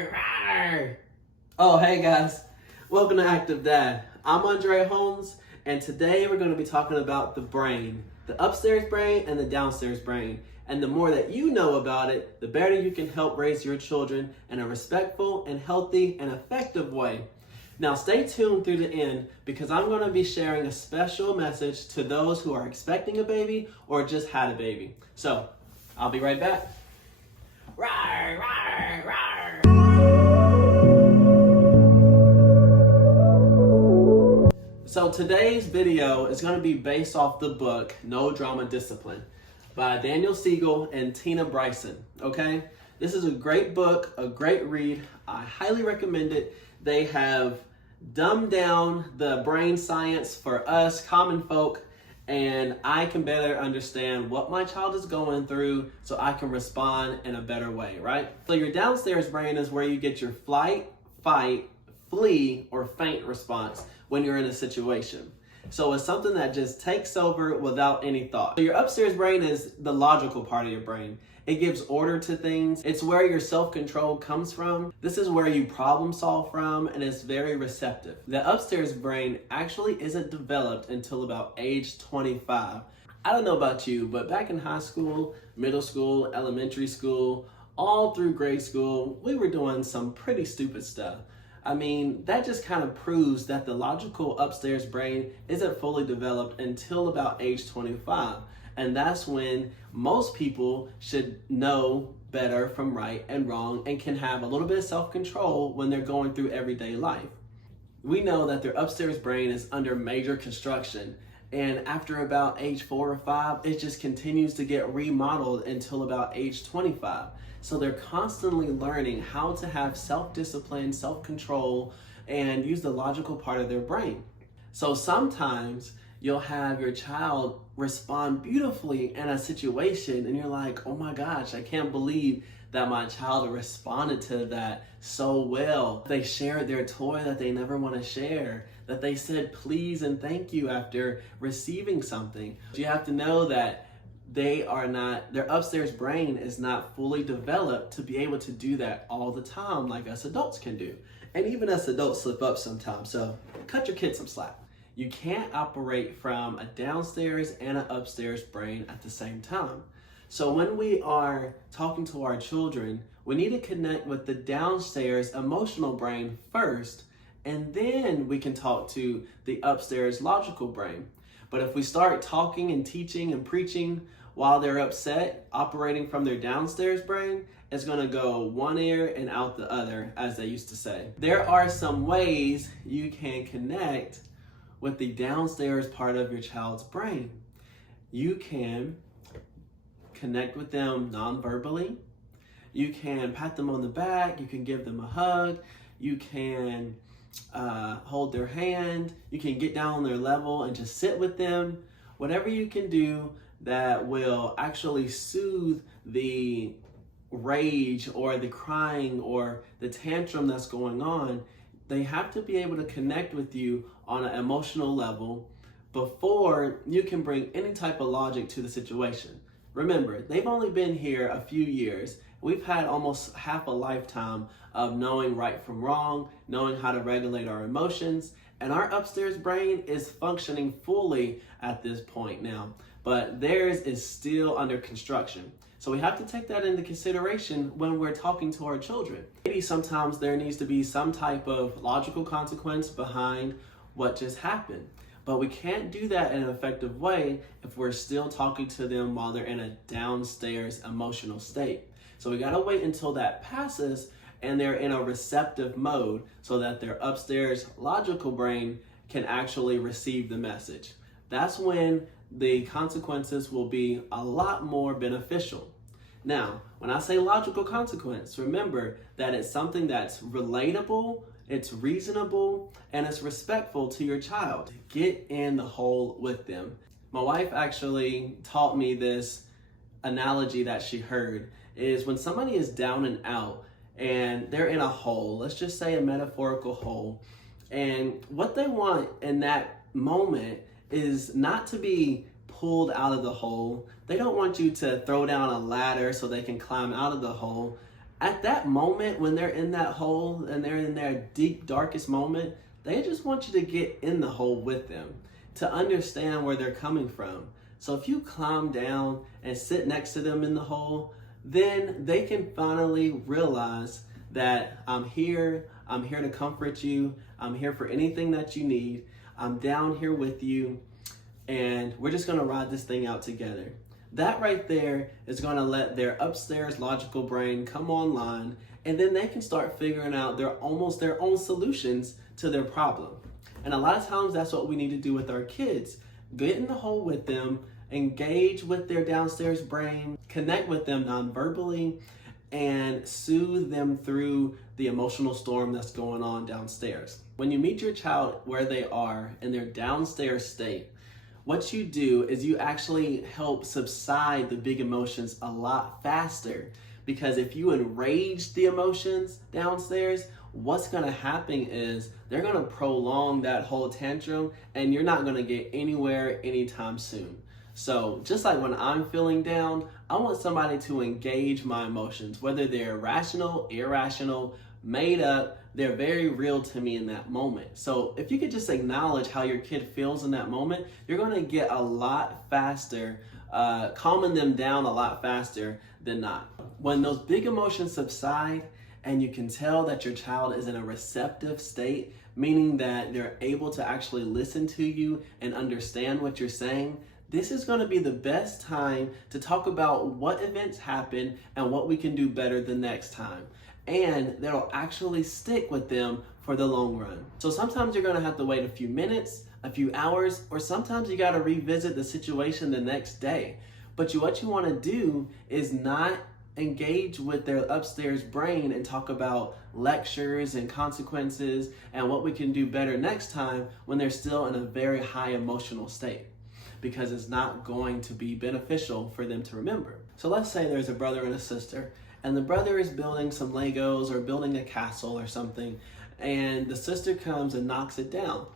Rawr, rawr. Oh, hey guys. Welcome to Active Dad. I'm Andre Holmes, and today we're going to be talking about the brain, the upstairs brain and the downstairs brain. And the more that you know about it, the better you can help raise your children in a respectful and healthy and effective way. Now stay tuned through the end because I'm going to be sharing a special message to those who are expecting a baby or just had a baby. So, I'll be right back. Rawr, rawr, rawr. So today's video is going to be based off the book No Drama Discipline by Daniel Siegel and Tina Bryson, okay? This is a great book, a great read. I highly recommend it. They have dumbed down the brain science for us common folk, and I can better understand what my child is going through so I can respond in a better way, right? So your downstairs brain is where you get your flight, fight, flee, or faint response when you're in a situation. So it's something that just takes over without any thought. So your upstairs brain is the logical part of your brain. It gives order to things. It's where your self-control comes from. This is where you problem solve from, and it's very receptive. The upstairs brain actually isn't developed until about age 25. I don't know about you, but back in high school, middle school, elementary school, all through grade school, we were doing some pretty stupid stuff. I mean, that just kind of proves that the logical upstairs brain isn't fully developed until about age 25. And that's when most people should know better from right and wrong and can have a little bit of self-control when they're going through everyday life. We know that their upstairs brain is under major construction, and after about age 4 or 5, it just continues to get remodeled until about age 25. So they're constantly learning how to have self-discipline, self-control, and use the logical part of their brain. So sometimes you'll have your child respond beautifully in a situation and you're like, oh my gosh, I can't believe that my child responded to that so well. They shared their toy that they never want to share, that they said please and thank you after receiving something. You have to know that their upstairs brain is not fully developed to be able to do that all the time like us adults can do. And even us adults slip up sometimes, so cut your kids some slack. You can't operate from a downstairs and an upstairs brain at the same time. So when we are talking to our children, we need to connect with the downstairs emotional brain first, and then we can talk to the upstairs logical brain. But if we start talking and teaching and preaching while they're upset, operating from their downstairs brain, it's gonna go one ear and out the other, as they used to say. There are some ways you can connect with the downstairs part of your child's brain. You can connect with them non-verbally. You can pat them on the back. You can give them a hug. You can hold their hand. You can get down on their level and just sit with them. Whatever you can do that will actually soothe the rage or the crying or the tantrum that's going on. They have to be able to connect with you on an emotional level before you can bring any type of logic to the situation. Remember, they've only been here a few years. We've had almost half a lifetime of knowing right from wrong, knowing how to regulate our emotions, and our upstairs brain is functioning fully at this point now, but theirs is still under construction. So we have to take that into consideration when we're talking to our children. Maybe sometimes there needs to be some type of logical consequence behind what just happened. But we can't do that in an effective way if we're still talking to them while they're in a downstairs emotional state. So we gotta wait until that passes and they're in a receptive mode so that their upstairs logical brain can actually receive the message. That's when the consequences will be a lot more beneficial. Now, when I say logical consequence, remember that it's something that's relatable, it's reasonable, and it's respectful to your child. Get in the hole with them. My wife actually taught me this analogy that she heard is when somebody is down and out and they're in a hole, let's just say a metaphorical hole, and what they want in that moment is not to be pulled out of the hole. They don't want you to throw down a ladder so they can climb out of the hole. At that moment, when they're in that hole and they're in their deep, darkest moment, they just want you to get in the hole with them to understand where they're coming from. So if you climb down and sit next to them in the hole, then they can finally realize that I'm here to comfort you, I'm here for anything that you need, I'm down here with you, and we're just gonna ride this thing out together. That right there is gonna let their upstairs logical brain come online, and then they can start figuring out their own solutions to their problem. And a lot of times that's what we need to do with our kids. Get in the hole with them, engage with their downstairs brain, connect with them non-verbally, and soothe them through the emotional storm that's going on downstairs. When you meet your child where they are in their downstairs state, what you do is you actually help subside the big emotions a lot faster. Because if you enrage the emotions downstairs, what's gonna happen is they're gonna prolong that whole tantrum and you're not gonna get anywhere anytime soon. So just like when I'm feeling down, I want somebody to engage my emotions, whether they're rational, irrational, made up, they're very real to me in that moment. So if you could just acknowledge how your kid feels in that moment, you're gonna get a lot faster, calming them down a lot faster than not. When those big emotions subside and you can tell that your child is in a receptive state, meaning that they're able to actually listen to you and understand what you're saying, this is going to be the best time to talk about what events happen and what we can do better the next time. And that'll actually stick with them for the long run. So sometimes you're going to have to wait a few minutes, a few hours, or sometimes you got to revisit the situation the next day. But what you want to do is not engage with their upstairs brain and talk about lectures and consequences and what we can do better next time when they're still in a very high emotional state, because it's not going to be beneficial for them to remember. So let's say there's a brother and a sister, and the brother is building some Legos or building a castle or something, and the sister comes and knocks it down.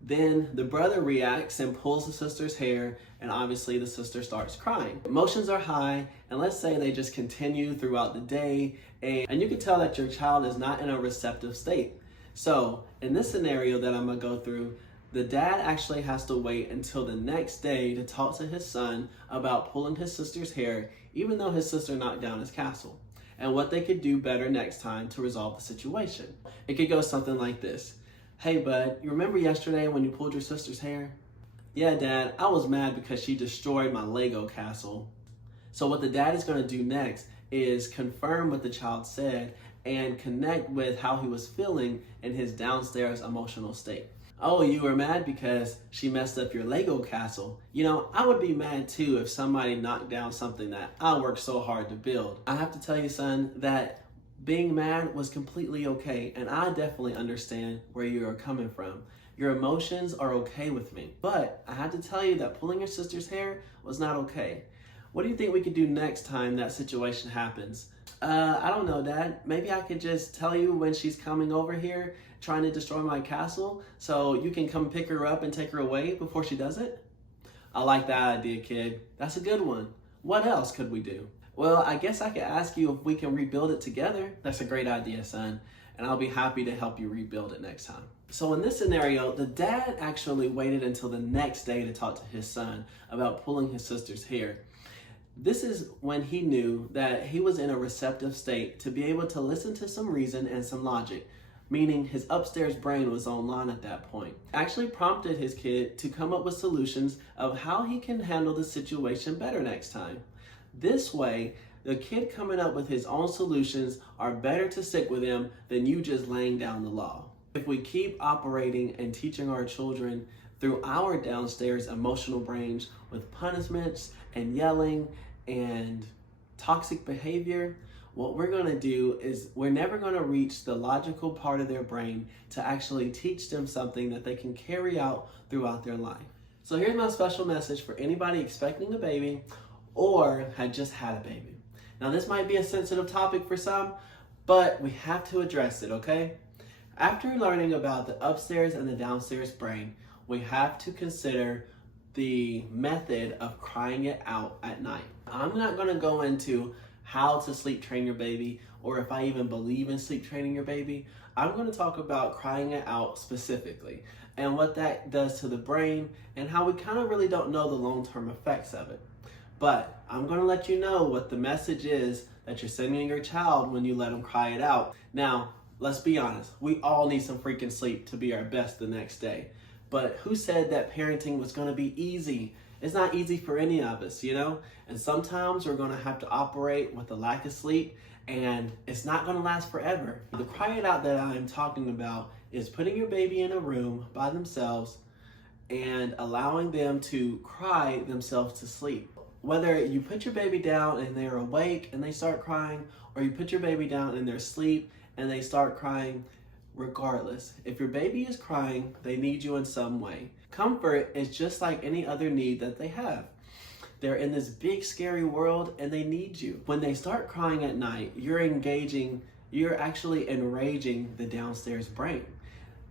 Then the brother reacts and pulls the sister's hair, and obviously the sister starts crying. Emotions are high, and let's say they just continue throughout the day, and you can tell that your child is not in a receptive state. So in this scenario that I'm gonna go through, the dad actually has to wait until the next day to talk to his son about pulling his sister's hair, even though his sister knocked down his castle, and what they could do better next time to resolve the situation. It could go something like this. Hey bud, you remember yesterday when you pulled your sister's hair? Yeah dad, I was mad because she destroyed my Lego castle. So what the dad is going to do next is confirm what the child said and connect with how he was feeling in his downstairs emotional state. Oh, you were mad because she messed up your Lego castle. You know, I would be mad too if somebody knocked down something that I worked so hard to build. I have to tell you, son, that being mad was completely okay, and I definitely understand where you are coming from. Your emotions are okay with me, but I had to tell you that pulling your sister's hair was not okay. What do you think we could do next time that situation happens? I don't know, Dad. Maybe I could just tell you when she's coming over here trying to destroy my castle so you can come pick her up and take her away before she does it? I like that idea, kid. That's a good one. What else could we do? Well, I guess I could ask you if we can rebuild it together. That's a great idea, son, and I'll be happy to help you rebuild it next time. So in this scenario, the dad actually waited until the next day to talk to his son about pulling his sister's hair. This is when he knew that he was in a receptive state to be able to listen to some reason and some logic, meaning his upstairs brain was online at that point. Actually prompted his kid to come up with solutions of how he can handle the situation better next time. This way, the kid coming up with his own solutions are better to stick with him than you just laying down the law. If we keep operating and teaching our children through our downstairs emotional brains with punishments and yelling and toxic behavior, what we're going to do is we're never going to reach the logical part of their brain to actually teach them something that they can carry out throughout their life. So here's my special message for anybody expecting a baby or had just had a baby. Now this might be a sensitive topic for some, but we have to address it, okay? After learning about the upstairs and the downstairs brain, we have to consider the method of crying it out at night. I'm not going to go into how to sleep train your baby, or if I even believe in sleep training your baby, I'm going to talk about crying it out specifically and what that does to the brain and how we kind of really don't know the long-term effects of it. But I'm going to let you know what the message is that you're sending your child when you let them cry it out. Now, let's be honest, we all need some freaking sleep to be our best the next day. But who said that parenting was going to be easy? It's not easy for any of us, you know? And sometimes we're going to have to operate with a lack of sleep, and it's not going to last forever. The cry it out that I'm talking about is putting your baby in a room by themselves and allowing them to cry themselves to sleep. Whether you put your baby down and they're awake and they start crying, or you put your baby down and they're asleep and they start crying, regardless, if your baby is crying, they need you in some way. Comfort is just like any other need that they have. They're in this big, scary world and they need you. When they start crying at night, you're actually enraging the downstairs brain.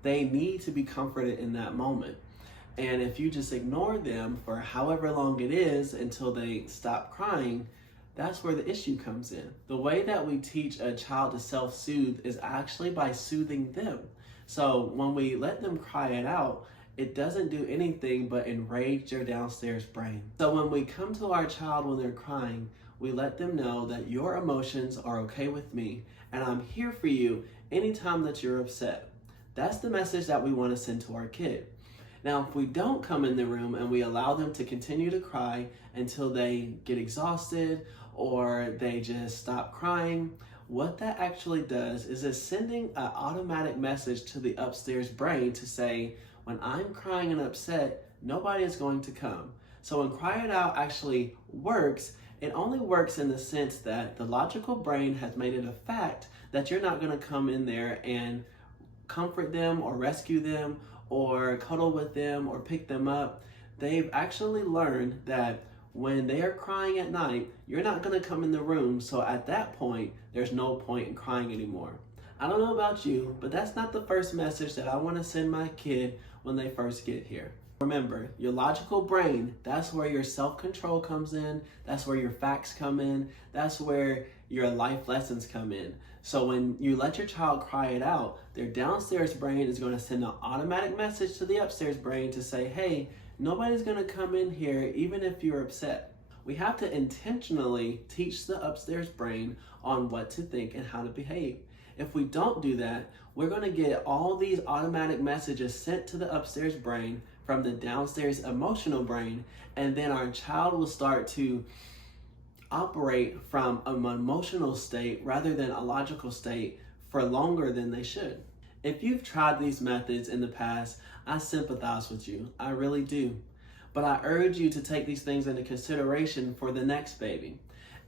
They need to be comforted in that moment. And if you just ignore them for however long it is until they stop crying, that's where the issue comes in. The way that we teach a child to self-soothe is actually by soothing them. So when we let them cry it out, it doesn't do anything but enrage their downstairs brain. So when we come to our child when they're crying, we let them know that your emotions are okay with me and I'm here for you anytime that you're upset. That's the message that we want to send to our kid. Now, if we don't come in the room and we allow them to continue to cry until they get exhausted or they just stop crying, what that actually does is it's sending an automatic message to the upstairs brain to say, when I'm crying and upset, nobody is going to come. So when cry it out actually works, it only works in the sense that the logical brain has made it a fact that you're not going to come in there and comfort them or rescue them or cuddle with them or pick them up. They've actually learned that when they are crying at night, you're not going to come in the room. So at that point, there's no point in crying anymore. I don't know about you, but that's not the first message that I want to send my kid when they first get here. Remember, your logical brain, that's where your self-control comes in. That's where your facts come in. That's where your life lessons come in. So when you let your child cry it out, their downstairs brain is going to send an automatic message to the upstairs brain to say, hey, nobody's going to come in here even if you're upset. We have to intentionally teach the upstairs brain on what to think and how to behave. If we don't do that, we're going to get all these automatic messages sent to the upstairs brain from the downstairs emotional brain, and then our child will start to operate from an emotional state rather than a logical state for longer than they should. If you've tried these methods in the past, I sympathize with you. I really do. But I urge you to take these things into consideration for the next baby.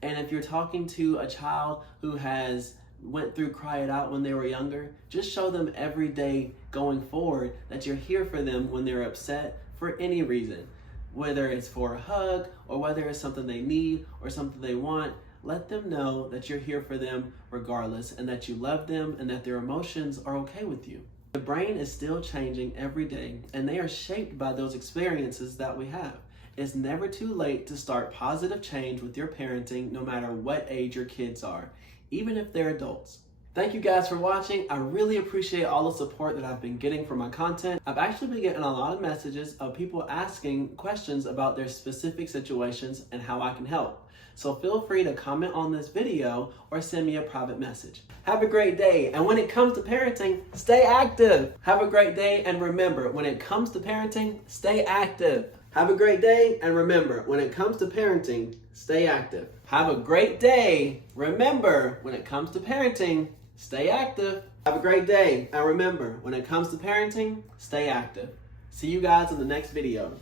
And if you're talking to a child who has went through cry it out when they were younger, just show them every day going forward that you're here for them when they're upset for any reason. Whether it's for a hug or whether it's something they need or something they want, let them know that you're here for them regardless and that you love them and that their emotions are okay with you. The brain is still changing every day and they are shaped by those experiences that we have. It's never too late to start positive change with your parenting no matter what age your kids are, even if they're adults. Thank you guys for watching. I really appreciate all the support that I've been getting for my content. I've actually been getting a lot of messages of people asking questions about their specific situations and how I can help. So feel free to comment on this video or send me a private message. Have a great day. And when it comes to parenting, stay active. Have a great day. And remember, when it comes to parenting, stay active. Have a great day. And remember, when it comes to parenting, stay active. Have a great day. Remember, when it comes to parenting, stay active. Have a great day. And remember, when it comes to parenting, stay active. See you guys in the next video.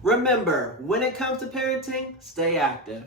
Remember, when it comes to parenting, stay active.